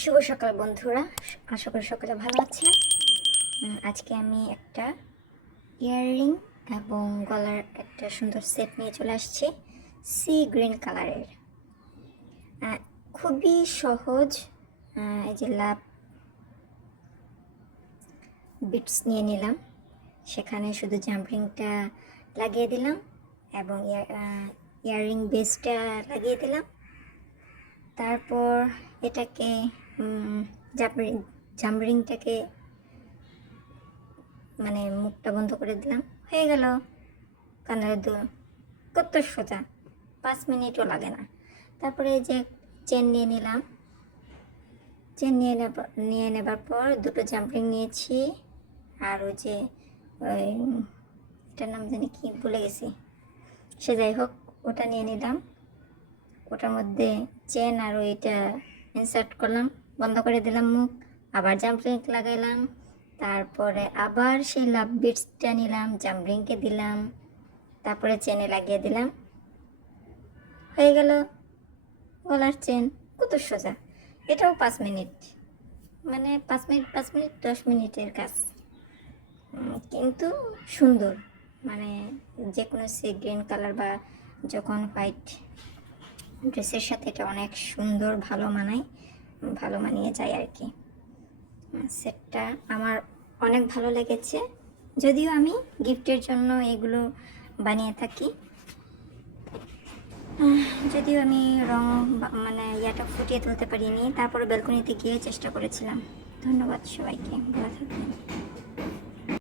শুভ সকাল বন্ধুরা। আশা করি সকলে ভালো উম, আজকে আমি একটা ইয়াররিং এবং গলার একটা সুন্দর সেট নিয়ে চলে আসছি সি গ্রিন কালারের। খুবই সহজ এই যে লাভ বিটস নিয়ে নিলাম। সেখানে শুধু জাম্পিংটা লাগিয়ে দিলাম এবং ইয়াররিং বেসটা লাগিয়ে দিলাম। তারপর এটাকে জামরিং, জামরিংটাকে মানে মুখটা বন্ধ করে দিলাম। হয়ে গেল। কানের দুল। কত সোজা। পাঁচ মিনিটও লাগে না। তারপরে যে চেন নিয়ে নিলাম। চেন নিয়ে নিয়ে নেবার পর দুটো জাম্পিং নিয়েছি। আর ওই যে এটার নাম জানি কি ভুলে গেছি। সে যাই হোক, ওটা নিয়ে নিলাম। ওটার মধ্যে চেন আর ওইটা ইনসার্ট করলাম, বন্ধ করে দিলাম মুখ, আবার জাম্প জাম্পরিং লাগাইলাম, তারপরে আবার সেই লাভ বিটসটা নিলাম জাম্প জাম্পরিংকে দিলাম, তারপরে চেনে লাগিয়ে দিলাম। হয়ে গেল গলার চেন কত সোজা। এটাও পাঁচ মিনিট মানে পাঁচ মিনিট পাঁচ মিনিট, দশ মিনিটের কাজ। কিন্তু সুন্দর মানে যে কোনো সে গ্রিন কালার বা যখন হোয়াইট ড্রেসের সাথে এটা অনেক সুন্দর, ভালো মানায়, ভালো মানিয়ে যায় আর কি। সেটটা আমার অনেক ভালো লেগেছে। যদিও আমি গিফটের জন্য এগুলো বানিয়ে থাকি। যদিও আমি রং বা- মানে ইয়াটা ফুটিয়ে তুলতে পারিনি, তারপরে ব্যালকনিতে গিয়ে চেষ্টা করেছিলাম। ধন্যবাদ সবাইকে, ভালো থাকবেন।